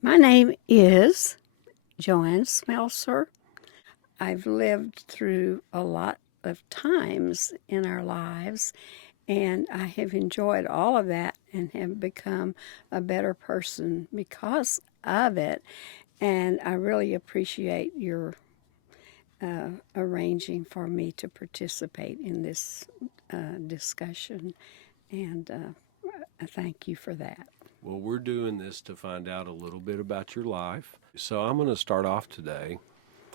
My name is Joan Smelser. I've lived through a lot of times in our lives, and I have enjoyed all of that and have become a better person because of it. And I really appreciate your arranging for me to participate in this discussion, and I thank you for that. Well, we're doing this to find out a little bit about your life. So I'm going to start off today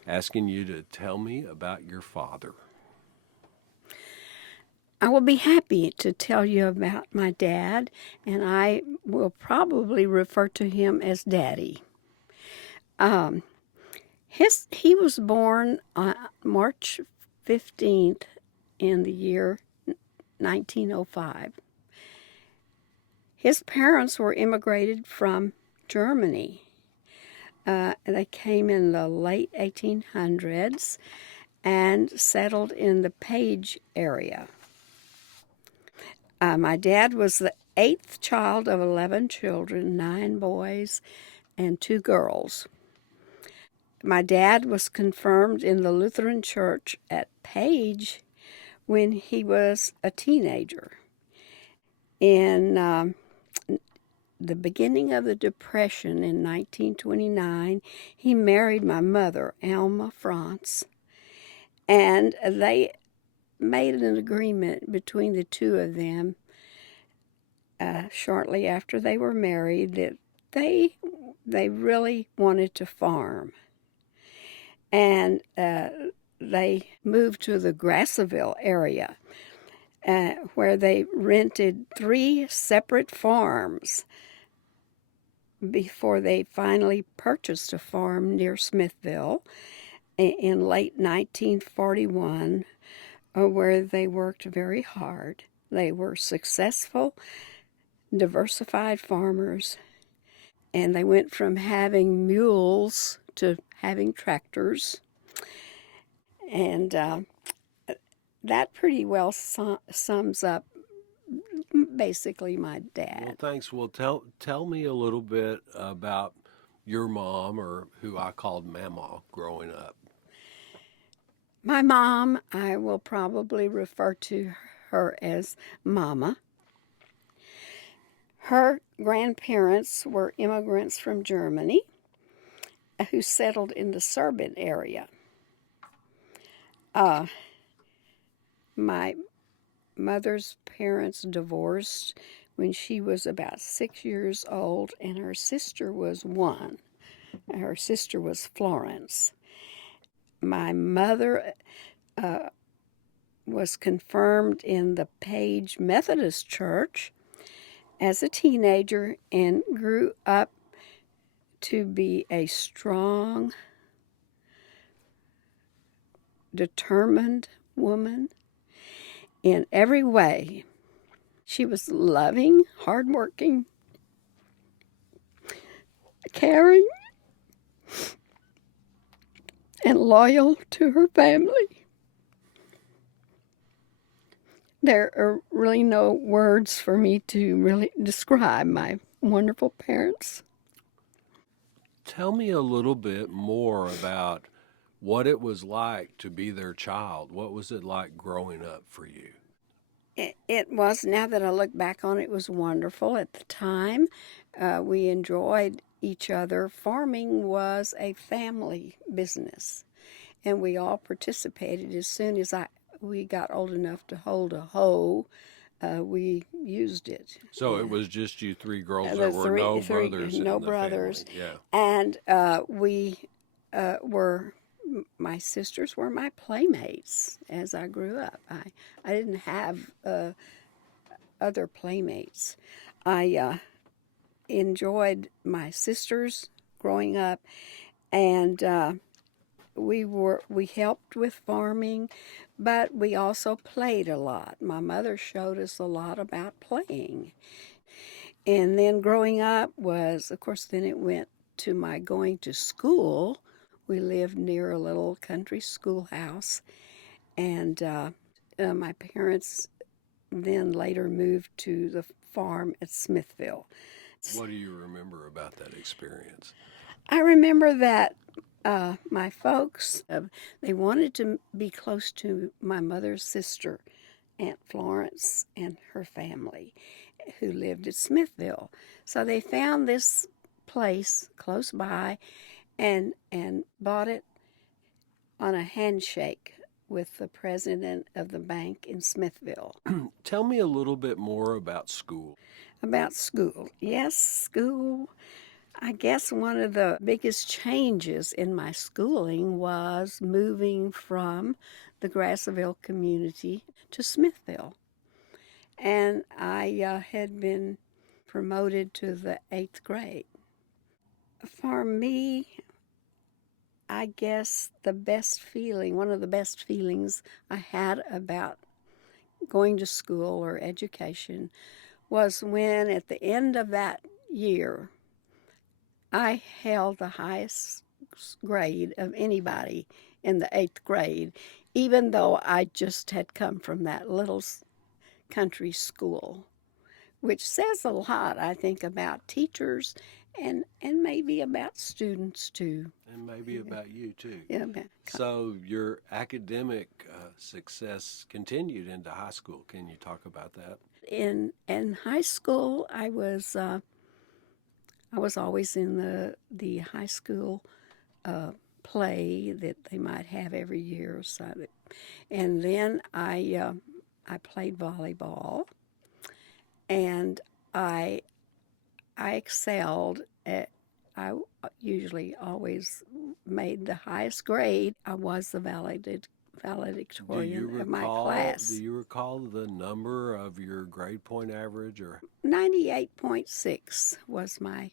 asking you to tell me about your father. I will be happy to tell you about my dad, and I will probably refer to him as Daddy. Um, he was born on March 15th in the year 1905. His parents were immigrated from Germany. They came in the late 1800s and settled in the Page area. My dad was the eighth child of 11 children, 9 boys and 2 girls. My dad was confirmed in the Lutheran Church at Page when he was a teenager. In the beginning of the Depression in 1929, he married my mother, Alma Franz, and they made an agreement between the two of them shortly after they were married that they really wanted to farm, and they moved to the Grassville area, where they rented 3 separate farms before they finally purchased a farm near Smithville in late 1941, where they worked very hard. They were successful, diversified farmers, and they went from having mules to having tractors. And that pretty well sums up basically my Well, dad. thanks. Well, tell me a little bit about your mom, or who I called Mama, growing up. My mom, I will probably refer to her as Mama. Her grandparents were immigrants from Germany who settled in the Serbian area. Uh, my mother's parents divorced when she was about 6 years old, and her sister was 1. Her sister was Florence. My mother was confirmed in the Page Methodist Church as a teenager and grew up to be a strong, determined woman in every way. She was loving, hardworking, caring, and loyal to her family. There are really no words for me to really describe my wonderful parents. Tell me a little bit more about what it was like to be their child. What was it like growing up for you? It was, now that I look back on it, was wonderful. At the time, we enjoyed each other. Farming was a family business, and we all participated. As soon as we got old enough to hold a hoe, we used it. So it was just you 3 girls. There The were no brothers no in the brothers, family. Yeah. and we were. My sisters were my playmates as I grew up. I didn't have other playmates. I enjoyed my sisters growing up, and we helped with farming, but we also played a lot. My mother showed us a lot about playing. And then growing up was, of course, then it went to my going to school. We lived near a little country schoolhouse, and my parents then later moved to the farm at Smithville. What do you remember about that experience? I remember that my folks, they wanted to be close to my mother's sister, Aunt Florence, and her family, who lived at Smithville. So they found this place close by and bought it on a handshake with the president of the bank in Smithville. Tell me a little bit more about school. About school. Yes, school. I guess one of the biggest changes in my schooling was moving from the Grassville community to Smithville. And I had been promoted to the 8th grade. For me, I guess one of the best feelings I had about going to school or education was when at the end of that year, I held the highest grade of anybody in the 8th grade, even though I just had come from that little country school, which says a lot, I think, about teachers and maybe about students too. And maybe about you too. Yeah, So your academic success continued into high school. Can you talk about that? in high school, I was always in the high school play that they might have every year or so. And then I played volleyball, and I excelled at. I usually always made the highest grade. I was the valedictorian of my class. Do you recall the number of your grade point average, or 98.6 was my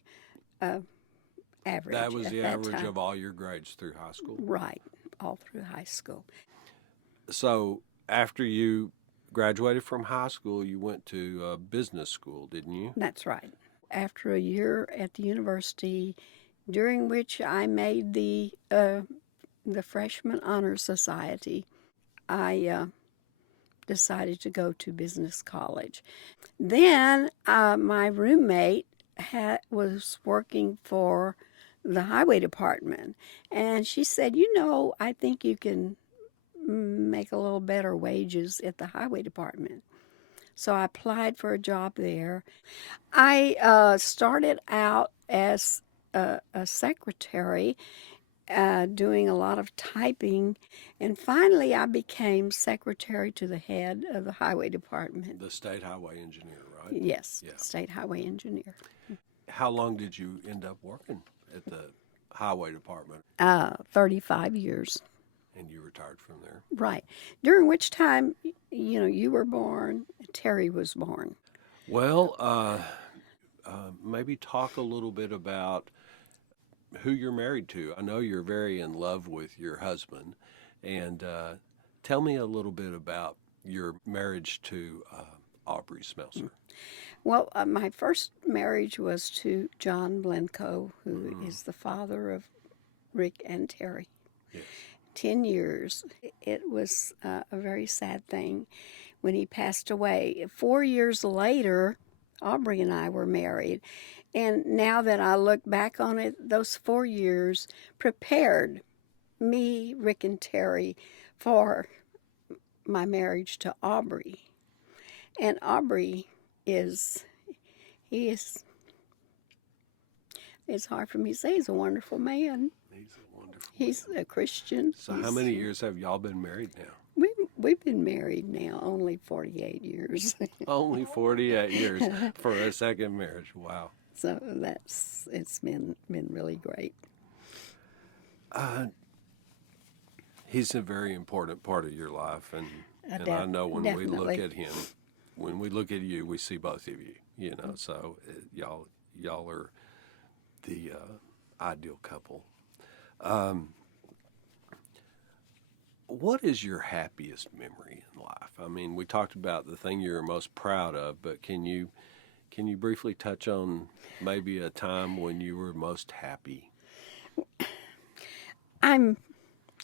average. that was the average time. of all your grades through high school? Right, all through high school. So after you graduated from high school, you went to business school, didn't you? That's right. After a year at the university, during which I made the Freshman Honor Society, I decided to go to business college. Then my roommate was working for the highway department, and she said, I think you can make a little better wages at the highway department. So I applied for a job there. I started out as a secretary, doing a lot of typing, and finally I became secretary to the head of the highway department. The state highway engineer, right? Yes, Yeah. state highway engineer. How long did you end up working at the highway department? 35 years. And you retired from there? Right. During which time, you were born, Terry was born. Well, maybe talk a little bit about who you're married to. I know you're very in love with your husband, and tell me a little bit about your marriage to Aubrey Smelser. Well, my first marriage was to John Blincoe, who is the father of Rick and Terry. Yes. 10 years. It was a very sad thing when he passed away. 4 years later, Aubrey and I were married. And now that I look back on it, those 4 years prepared me, Rick, and Terry for my marriage to Aubrey. And Aubrey it's hard for me to say, he's a wonderful man. He's a Christian. So how many years have y'all been married now? We've been married now only 48 years. Only 48 years for a second marriage. Wow. So it's been really great. He's a very important part of your life, and I know when we look at him, when we look at you, we see both of you. So y'all are the ideal couple. What is your happiest memory in life? I mean, we talked about the thing you're most proud of, but can you briefly touch on maybe a time when you were most happy? And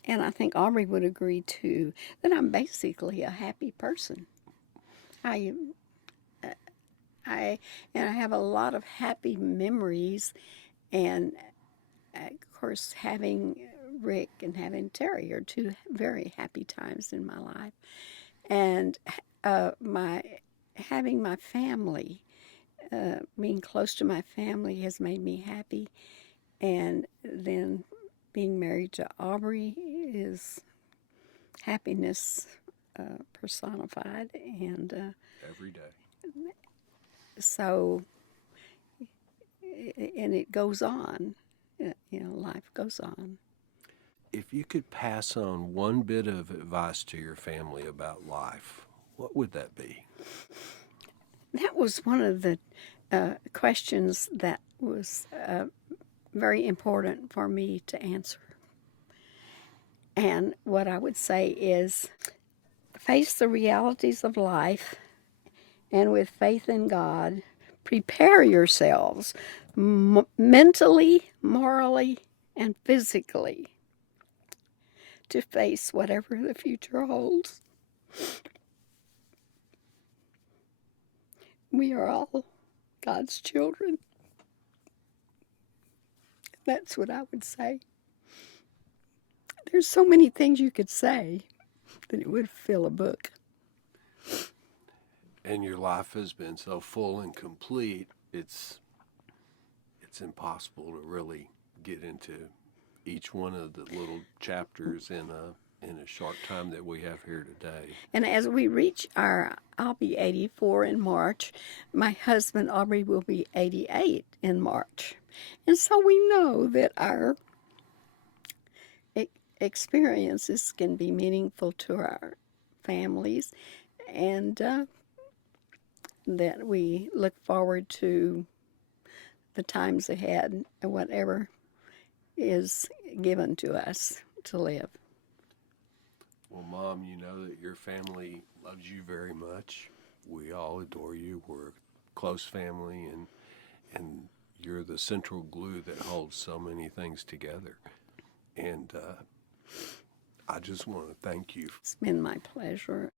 I think Aubrey would agree too, that I'm basically a happy person. I I have a lot of happy memories, and of course, having Rick and having Terry are two very happy times in my life. And my having my family, being close to my family, has made me happy. And then being married to Aubrey is happiness personified. And Every day. so, and it goes on. Life goes on. If you could pass on one bit of advice to your family about life, what would that be? That was one of the questions that was very important for me to answer. And what I would say is face the realities of life, and with faith in God, prepare yourselves mentally, morally, and physically to face whatever the future holds. We are all God's children. That's what I would say. There's so many things you could say that it would fill a book. And your life has been so full and complete, it's impossible to really get into each one of the little chapters in a short time that we have here today. And as we reach I'll be 84 in March. My husband, Aubrey, will be 88 in March. And so we know that our experiences can be meaningful to our families, and that we look forward to the times ahead and whatever is given to us to live. Well, Mom, you know that your family loves you very much. We all adore you. We're a close family, and you're the central glue that holds so many things together. And I just want to thank you. It's been my pleasure.